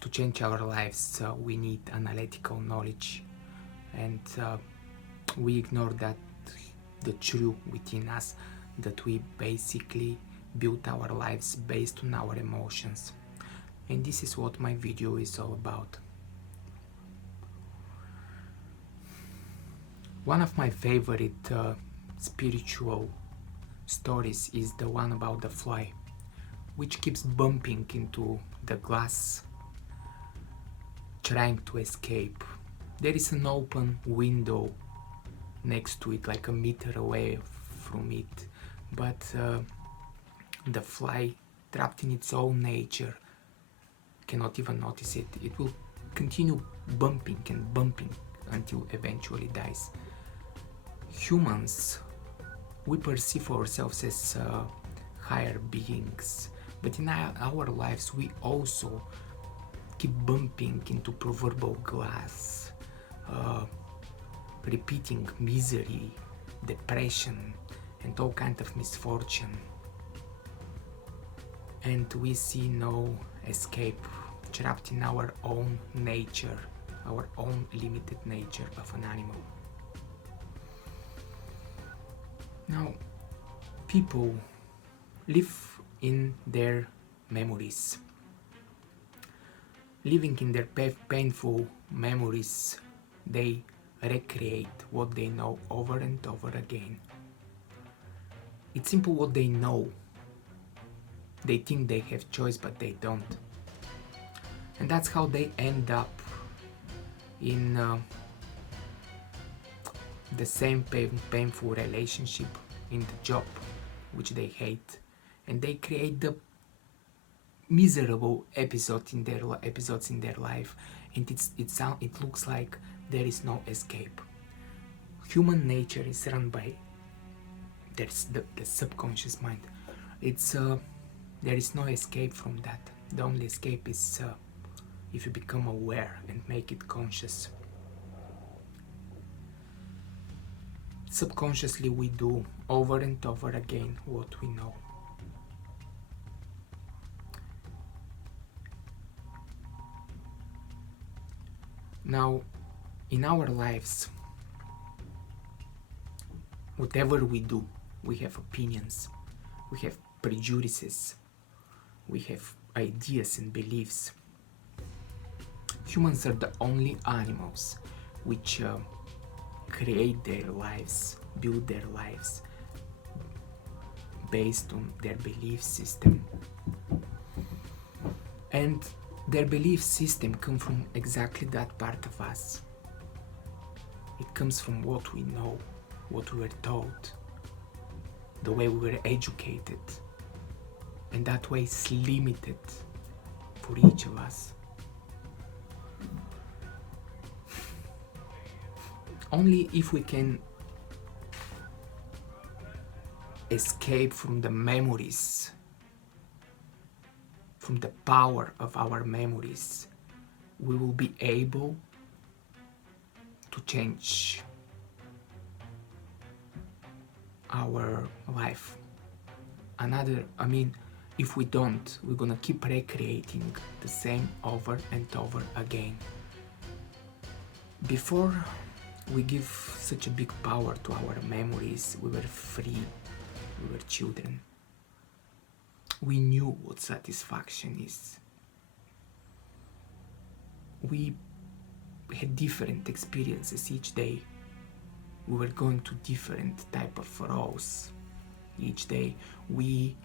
to change our lives, we need analytical knowledge, and we ignore that the truth within us, that we basically build our lives based on our emotions. And this is what my video is all about. One of my favorite spiritual stories is the one about the fly, which keeps bumping into the glass, trying to escape. There is an open window next to it, like a meter away from it, but the fly, trapped in its own nature, cannot even notice it. It will continue bumping and bumping until eventually dies. Humans, we perceive ourselves as higher beings, but in our lives we also keep bumping into proverbial glass, repeating misery, depression, and all kinds of misfortune. And we see no escape, trapped in our own nature, our own limited nature of an animal. Now, people live in their memories. Living in their painful memories, they recreate what they know over and over again. It's simple what they know. They think they have choice, but they don't. And that's how they end up in the same painful relationship, in the job which they hate, and they create the miserable episodes in their life, and it looks like there is no escape. Human nature is run by the subconscious mind. There is no escape from that. The only escape is if you become aware and make it conscious. Subconsciously we do over and over again what we know. Now, in our lives, whatever we do, we have opinions, we have prejudices, we have ideas and beliefs. Humans are the only animals which create their lives, build their lives based on their belief system. And their belief system comes from exactly that part of us. It comes from what we know, what we were taught, the way we were educated, and that way is limited for each of us. Only if we can escape from the memories, from the power of our memories, we will be able to change our life. If we don't, we're gonna keep recreating the same over and over again. Before we give such a big power to our memories, we were free, we were children. We knew what satisfaction is. We had different experiences each day. We were going to different type of roles each day. We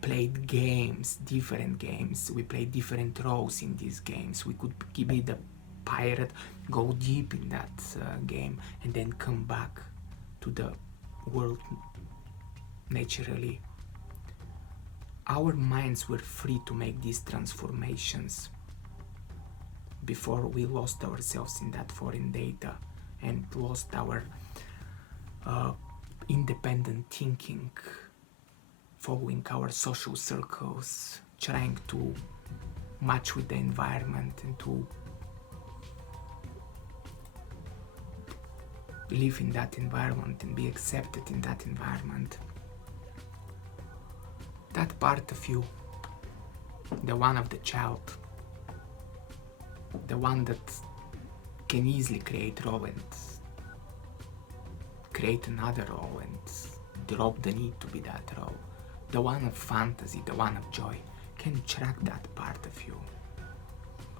played games, different games. We played different roles in these games. We could be the pirate, go deep in that game, and then come back to the world naturally. Our minds were free to make these transformations before we lost ourselves in that foreign data and lost our independent thinking, following our social circles, trying to match with the environment and to live in that environment and be accepted in that environment. That part of you the one of the child, the one that can easily create role and create another role and drop the need to be that role, the one of fantasy, the one of joy. Can you track that part of you?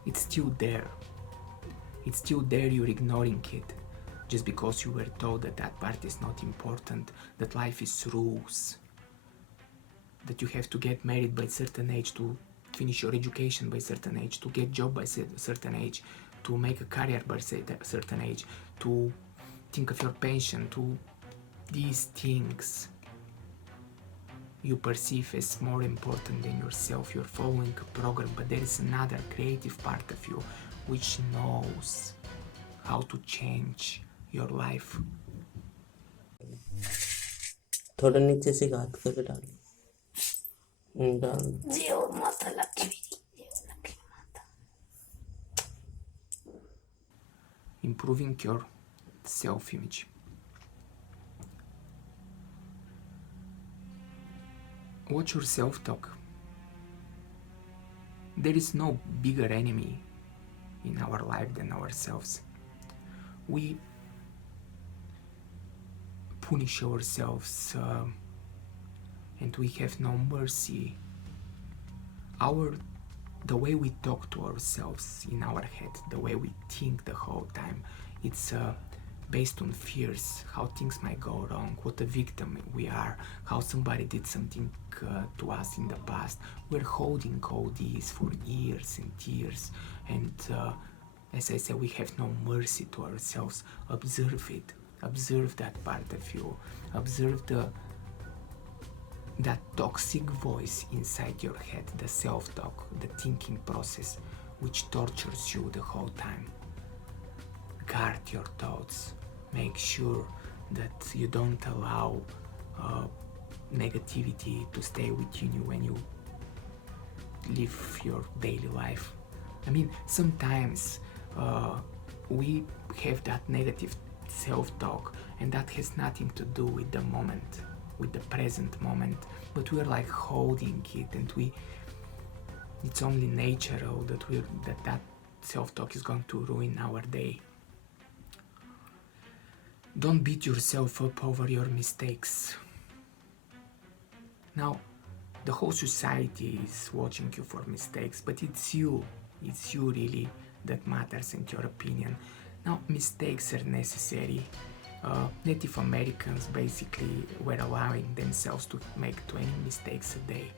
It's still there. It's still there, you're ignoring it just because you were told that that part is not important, that life is rules, that you have to get married by a certain age, to finish your education by a certain age, to get job by a certain age, to make a career by a certain age, to think of your pension, to these things you perceive as more important than yourself. You're following a program, but there is another creative part of you which knows how to change your life. थोड़ा नीचे से हाथ करके डाल देव माता Lakshmi, Improving your self-image. Watch your self-talk. There is no bigger enemy in our life than ourselves. We punish ourselves and we have no mercy. The way we talk to ourselves in our head, the way we think the whole time, it's based on fears, how things might go wrong, what a victim we are, how somebody did something to us in the past. We're holding all these for years and years, and as I said, we have no mercy to ourselves. Observe it. Observe that part of you. Observe that toxic voice inside your head, the self-talk, the thinking process, which tortures you the whole time. Guard your thoughts. Make sure that you don't allow negativity to stay within you when you live your daily life. I mean, sometimes we have that negative self-talk, and that has nothing to do with the moment, with the present moment, but we're like holding it, and it's only natural that self-talk is going to ruin our day. Don't beat yourself up over your mistakes. Now, the whole society is watching you for mistakes, but it's you really that matters in your opinion. Now, mistakes are necessary. Native Americans basically were allowing themselves to make 20 mistakes a day.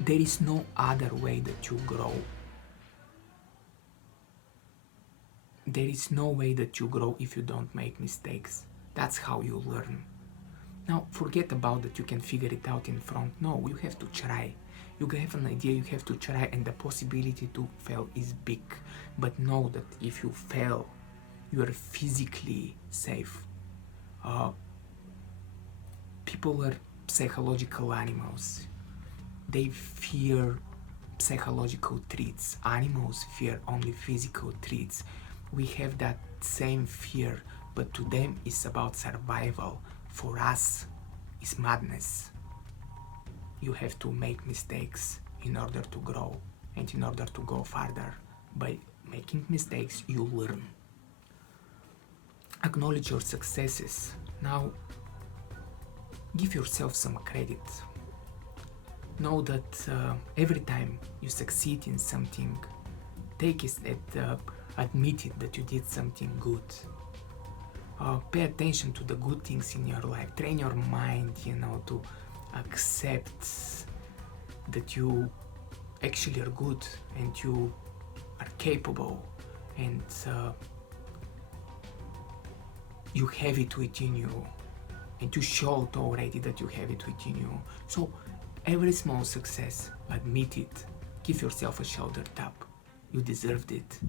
There is no other way that you grow. There is no way that you grow if you don't make mistakes. That's how you learn. Now, forget about that you can figure it out in front. No, you have to try. You have an idea, you have to try, and the possibility to fail is big. But know that if you fail, you are physically safe. People are psychological animals. They fear psychological treats. Animals fear only physical treats. We have that same fear, but to them it's about survival. For us, it's madness. You have to make mistakes in order to grow and in order to go farther. By making mistakes, you learn. Acknowledge your successes. Now, give yourself some credit. Know that every time you succeed in something, take it admit it that you did something good. Pay attention to the good things in your life. Train your mind, to accept that you actually are good and you are capable, and you have it within you, and you showed already that you have it within you. So every small success, admit it. Give yourself a shoulder tap. You deserved it.